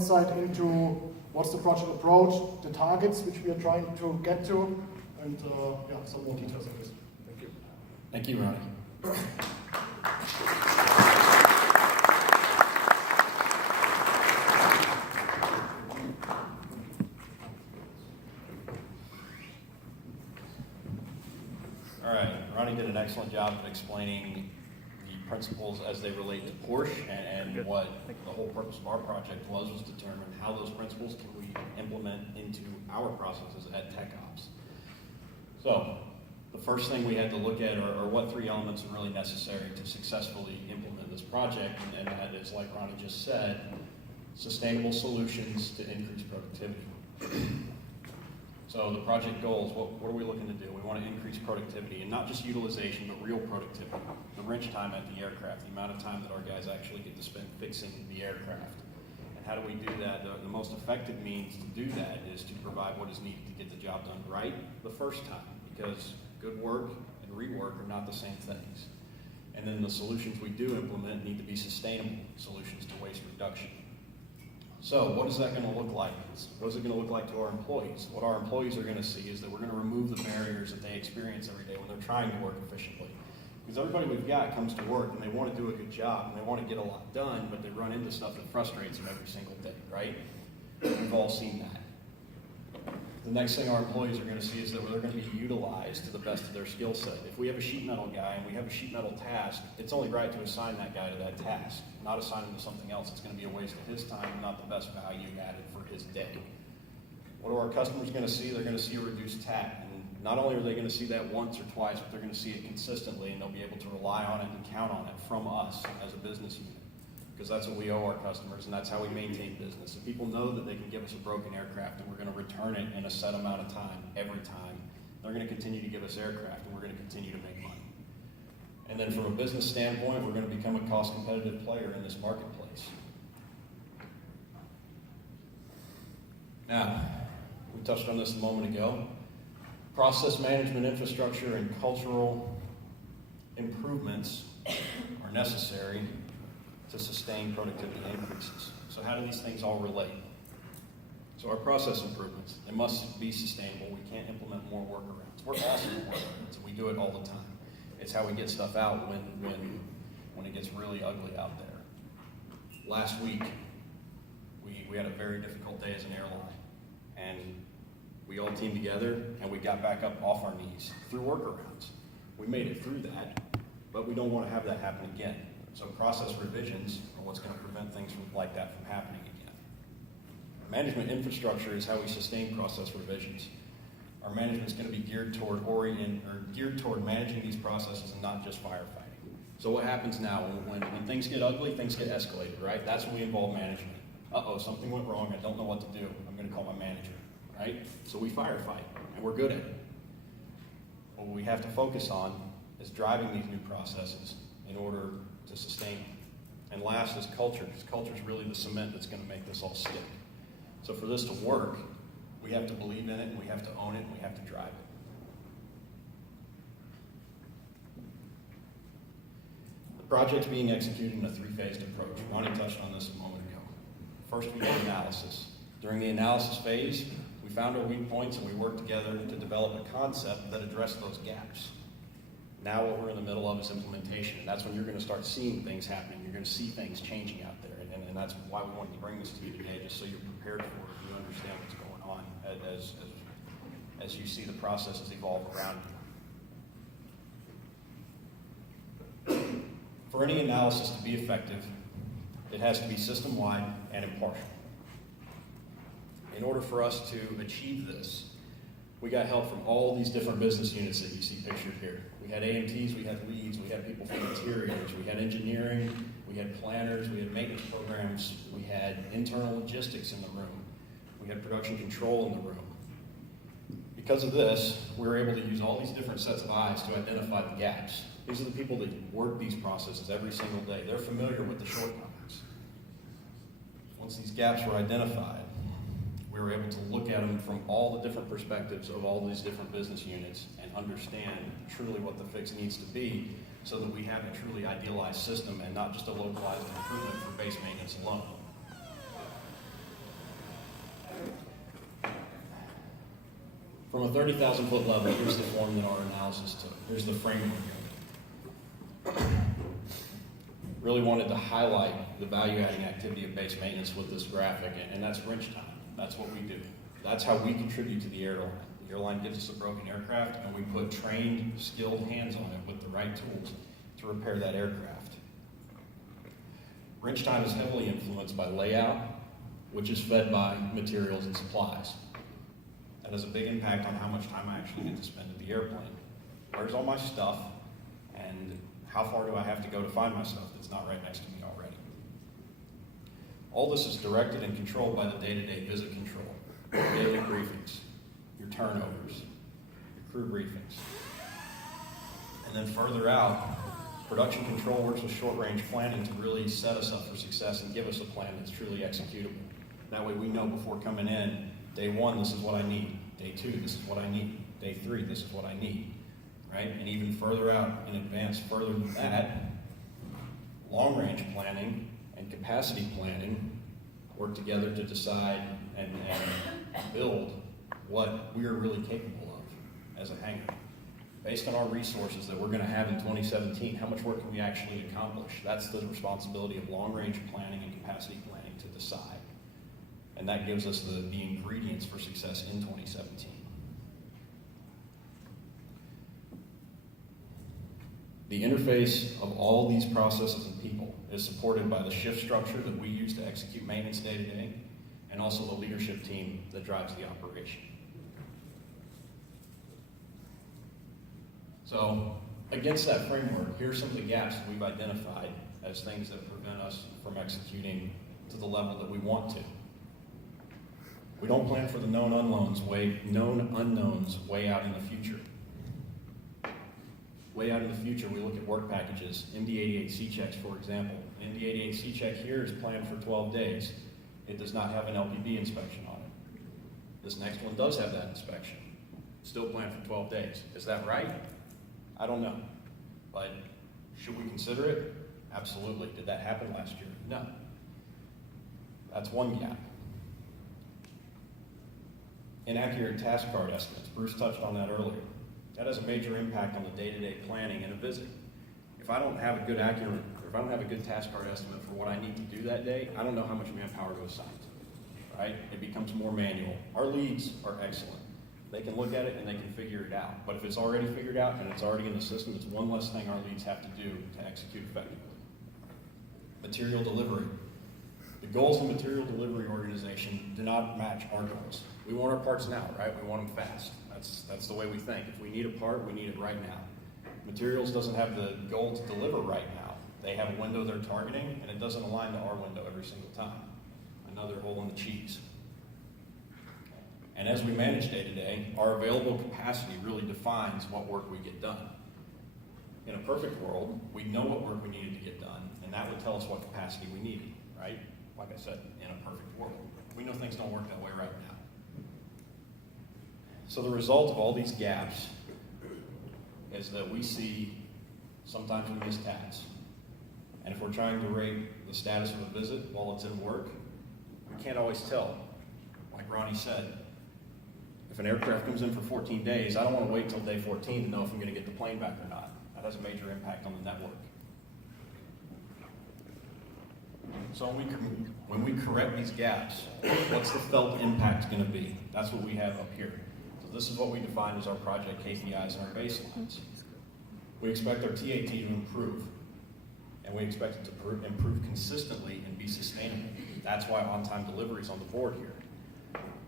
insight into what's the project approach, the targets which we are trying to get to, and yeah, some more details on this. Thank you. Thank you, Ronnie. All right, Ronnie did an excellent job of explaining the principles as they relate to Porsche and what the whole purpose of our project was to determine how those principles can we implement into our processes at TechOps. So the first thing we had to look at are what three elements are really necessary to successfully implement this project, and that is, like Ronnie just said, sustainable solutions to increase productivity. So the project goals, what are we looking to do? We want to increase productivity, and not just utilization, but real productivity. The wrench time at the aircraft, the amount of time that our guys actually get to spend fixing the aircraft. And how do we do that? The most effective means to do that is to provide what is needed to get the job done right the first time, because good work and rework are not the same things. And then the solutions we do implement need to be sustainable solutions to waste reduction. So what is that going to look like? What is it going to look like to our employees? What our employees are going to see is that we're going to remove the barriers that they experience every day when they're trying to work efficiently. Because everybody we've got comes to work and they want to do a good job and they want to get a lot done, but they run into stuff that frustrates them every single day, right? We've all seen that. The next thing our employees are going to see is that they're going to be utilized to the best of their skill set. If we have a sheet metal guy and we have a sheet metal task, it's only right to assign that guy to that task, not assign him to something else. It's going to be a waste of his time and not the best value added for his day. What are our customers going to see? They're going to see a reduced TAC. And not only are they going to see that once or twice, but they're going to see it consistently, and they'll be able to rely on it and count on it from us as a business unit. Because that's what we owe our customers, and that's how we maintain business. If people know that they can give us a broken aircraft and we're going to return it in a set amount of time, every time, they're going to continue to give us aircraft, and we're going to continue to make money. And then from a business standpoint, we're going to become a cost-competitive player in this marketplace. Now, we touched on this a moment ago. Process management infrastructure and cultural improvements are necessary to sustain productivity increases. So how do these things all relate? So our process improvements, they must be sustainable. We can't implement more workarounds. We're awesome at workarounds, and we do it all the time. It's how we get stuff out when it gets really ugly out there. Last week, we had a very difficult day as an airline, and we all teamed together, and we got back up off our knees through workarounds. We made it through that, but we don't want to have that happen again. So process revisions are what's going to prevent things like that from happening again. Management infrastructure is how we sustain process revisions. Our management is going to be geared toward managing these processes and not just firefighting. So what happens now when things get ugly, things get escalated, right? That's when we involve management. Uh-oh, something went wrong. I don't know what to do. I'm going to call my manager, right? So we firefight, and we're good at it. What we have to focus on is driving these new processes in order to sustain them. And last is culture, because culture is really the cement that's going to make this all stick. So for this to work, we have to believe in it, and we have to own it, and we have to drive it. The project's being executed in a three-phased approach. Ronnie touched on this a moment ago. First, we did analysis. During the analysis phase, we found our weak points, and we worked together to develop a concept that addressed those gaps. Now what we're in the middle of is implementation, and that's when you're going to start seeing things happening. You're going to see things changing out there, and that's why we wanted to bring this to you today, just so you're prepared for it and you understand what's going on as you see the processes evolve around you. For any analysis to be effective, it has to be system-wide and impartial. In order for us to achieve this, we got help from all these different business units that you see pictured here. We had AMTs, we had leads, we had people from interiors, we had engineering, we had planners, we had maintenance programs, we had internal logistics in the room, we had production control in the room. Because of this, we were able to use all these different sets of eyes to identify the gaps. These are the people that work these processes every single day. They're familiar with the shortcomings. Once these gaps were identified, we were able to look at them from all the different perspectives of all these different business units and understand truly what the fix needs to be so that we have a truly idealized system and not just a localized improvement for base maintenance alone. From a 30,000 foot level, here's the form that our analysis took. Here's the framework. Really wanted to highlight the value-adding activity of base maintenance with this graphic, and that's wrench time. That's what we do. That's how we contribute to the airline. The airline gives us a broken aircraft, and we put trained, skilled hands on it with the right tools to repair that aircraft. Wrench time is heavily influenced by layout, which is fed by materials and supplies. That has a big impact on how much time I actually get to spend at the airplane. Where's all my stuff, and how far do I have to go to find my stuff that's not right next to me already? All this is directed and controlled by the day-to-day visit control, your daily briefings, your turnovers, your crew briefings. And then further out, production control works with short-range planning to really set us up for success and give us a plan that's truly executable. That way we know before coming in, day one, this is what I need. Day two, this is what I need. Day three, this is what I need. Right? And even further out in advance, further than that, long-range planning and capacity planning work together to decide and build what we are really capable of as a hangar. Based on our resources that we're going to have in 2017, how much work can we actually accomplish? That's the responsibility of long-range planning and capacity planning to decide. And that gives us the ingredients for success in 2017. The interface of all these processes and people is supported by the shift structure that we use to execute maintenance day to day, and also the leadership team that drives the operation. So, against that framework, here are some of the gaps that we've identified as things that prevent us from executing to the level that we want to. We don't plan for the known unknowns way out in the future. Way out in the future, we look at work packages, MD-88C checks, for example. MD-88C check here is planned for 12 days. It does not have an LPB inspection on it. This next one does have that inspection. Still planned for 12 days. Is that right? I don't know. But should we consider it? Absolutely. Did that happen last year? No. That's one gap. Inaccurate task card estimates. Bruce touched on that earlier. That has a major impact on the day-to-day planning in a visit. If I don't have a good task card estimate for what I need to do that day, I don't know how much manpower goes assigned, right? It becomes more manual. Our leads are excellent. They can look at it and they can figure it out. But if it's already figured out and it's already in the system, it's one less thing our leads have to do to execute effectively. Material delivery. The goals of material delivery organization do not match our goals. We want our parts now, right? We want them fast. That's the way we think. If we need a part, we need it right now. Materials doesn't have the goal to deliver right now. They have a window they're targeting, and it doesn't align to our window every single time. Another hole in the cheese. And as we manage day to day, our available capacity really defines what work we get done. In a perfect world, we know what work we needed to get done, and that would tell us what capacity we needed, right? Like I said, in a perfect world. We know things don't work that way right now. So the result of all these gaps is that we see sometimes we miss tats. And if we're trying to rate the status of a visit while it's in work, we can't always tell. Like Ronnie said, if an aircraft comes in for 14 days, I don't want to wait till day 14 to know if I'm going to get the plane back or not. That has a major impact on the network. So when we correct these gaps, what's the felt impact going to be? That's what we have up here. So this is what we define as our project KPIs and our baselines. We expect our TAT to improve, and we expect it to improve consistently and be sustainable. That's why on-time delivery is on the board here.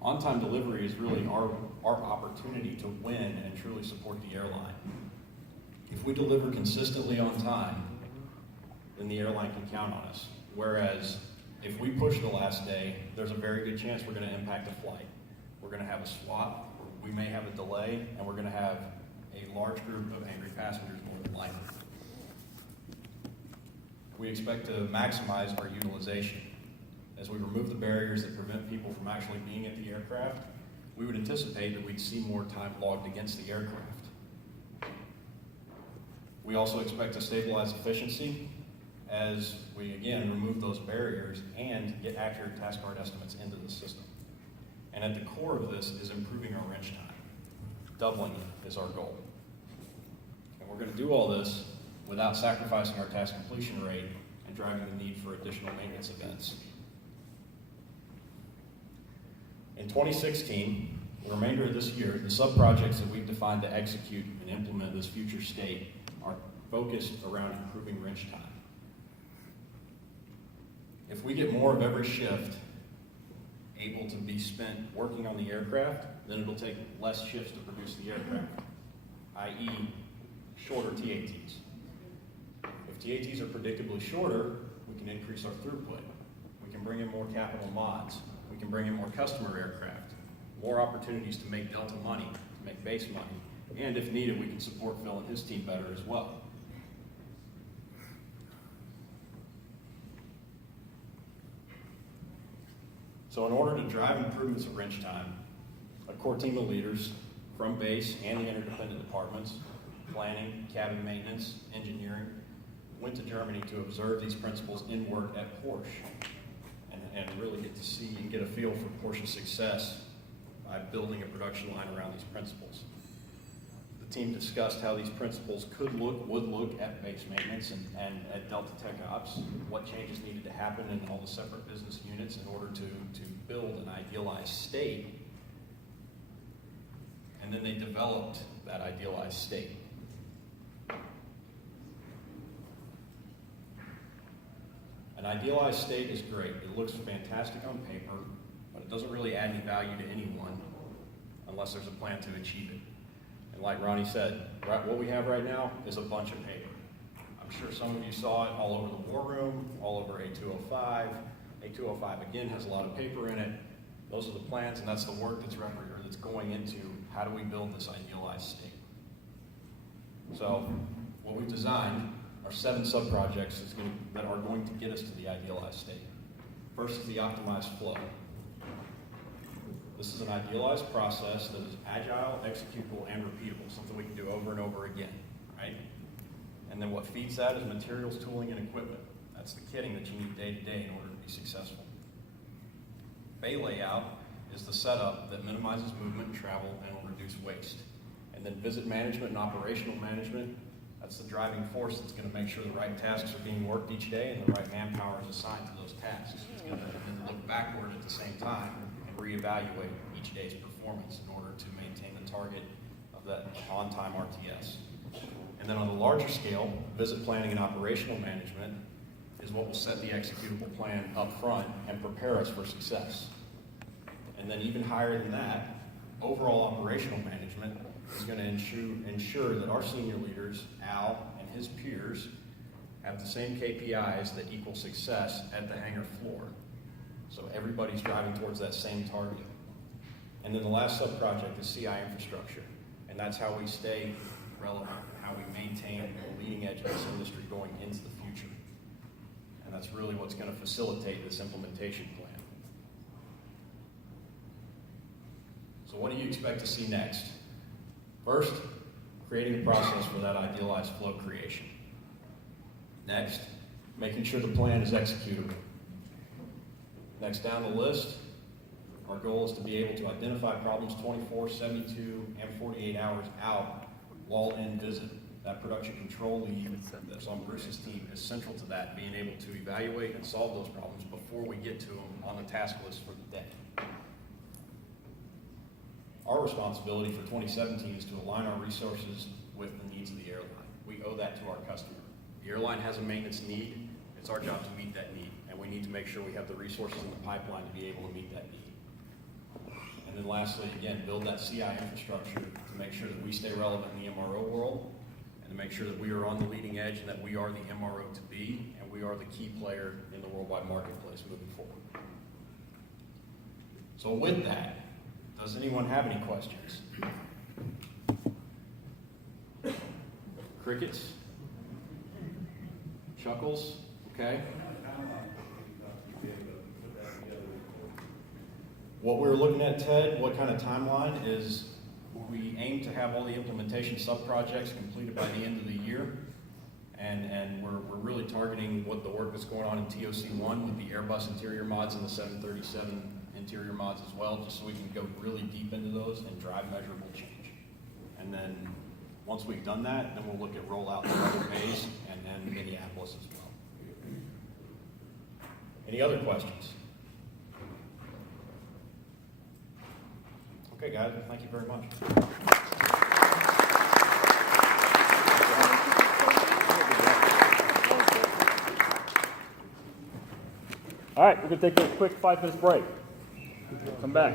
On-time delivery is really our opportunity to win and truly support the airline. If we deliver consistently on time, then the airline can count on us. Whereas if we push the last day, there's a very good chance we're going to impact the flight. We're going to have a swap, we may have a delay, and we're going to have a large group of angry passengers more than likely. We expect to maximize our utilization. As we remove the barriers that prevent people from actually being at the aircraft, we would anticipate that we'd see more time logged against the aircraft. We also expect to stabilize efficiency as we, again, remove those barriers and get accurate task card estimates into the system. And at the core of this is improving our wrench time. Doubling is our goal. And we're going to do all this without sacrificing our task completion rate and driving the need for additional maintenance events. In 2016, the remainder of this year, the sub-projects that we've defined to execute and implement this future state are focused around improving wrench time. If we get more of every shift able to be spent working on the aircraft, then it'll take less shifts to produce the aircraft, i.e. shorter TATs. If TATs are predictably shorter, we can increase our throughput. We can bring in more capital mods. We can bring in more customer aircraft, more opportunities to make Delta money, to make base money, and if needed, we can support Phil and his team better as well. So in order to drive improvements of wrench time, a core team of leaders from base and the interdependent departments, planning, cabin maintenance, engineering, went to Germany to observe these principles in work at Porsche and really get to see and get a feel for Porsche's success by building a production line around these principles. The team discussed how these principles would look at base maintenance and at Delta Tech Ops, what changes needed to happen in all the separate business units in order to build an idealized state. And then they developed that idealized state. An idealized state is great. It looks fantastic on paper, but it doesn't really add any value to anyone unless there's a plan to achieve it. And like Ronnie said, what we have right now is a bunch of paper. I'm sure some of you saw it all over the war room, all over A205. A205 again has a lot of paper in it. Those are the plans, and that's the work that's going into how do we build this idealized state. So what we've designed are 7 sub-projects that are going to get us to the idealized state. First is the optimized flow. This is an idealized process that is agile, executable, and repeatable, something we can do over and over again, right? And then what feeds that is materials, tooling, and equipment. That's the kitting that you need day to day in order to be successful. Bay layout is the setup that minimizes movement and travel and will reduce waste. And then visit management and operational management, that's the driving force that's going to make sure the right tasks are being worked each day and the right manpower is assigned to those tasks. It's going to look backward at the same time and reevaluate each day's performance in order to maintain the target of that on-time RTS. And then on the larger scale, visit planning and operational management is what will set the executable plan up front and prepare us for success. And then even higher than that, overall operational management is going to ensure that our senior leaders, Al and his peers, have the same KPIs that equal success at the hangar floor. So everybody's driving towards that same target. And then the last sub-project is CI infrastructure. And that's how we stay relevant, how we maintain the leading edge of this industry going into the future. And that's really what's going to facilitate this implementation plan. So what do you expect to see next? First, creating a process for that idealized flow creation. Next, making sure the plan is executable. Next down the list, our goal is to be able to identify problems 24, 72, and 48 hours out while in visit. That production control lead that's on Bruce's team is central to that, being able to evaluate and solve those problems before we get to them on the task list for the day. Our responsibility for 2017 is to align our resources with the needs of the airline. We owe that to our customer. The airline has a maintenance need. It's our job to meet that need, and we need to make sure we have the resources in the pipeline to be able to meet that need. And then lastly, again, build that CI infrastructure to make sure that we stay relevant in the MRO world and to make sure that we are on the leading edge and that we are the MRO to be and we are the key player in the worldwide marketplace moving forward. So with that, does anyone have any questions? Crickets? Chuckles? Okay. What we're looking at, Ted, what kind of timeline is we aim to have all the implementation sub-projects completed by the end of the year. And we're really targeting what the work that's going on in TOC1 with the Airbus interior mods and the 737 interior mods as well, just so we can go really deep into those and drive measurable change. And then, once we've done that, then we'll look at rollout to other bays and then Minneapolis as well. Any other questions? Okay, guys, thank you very much. All right, we're going to take a quick 5-minute break. Come back.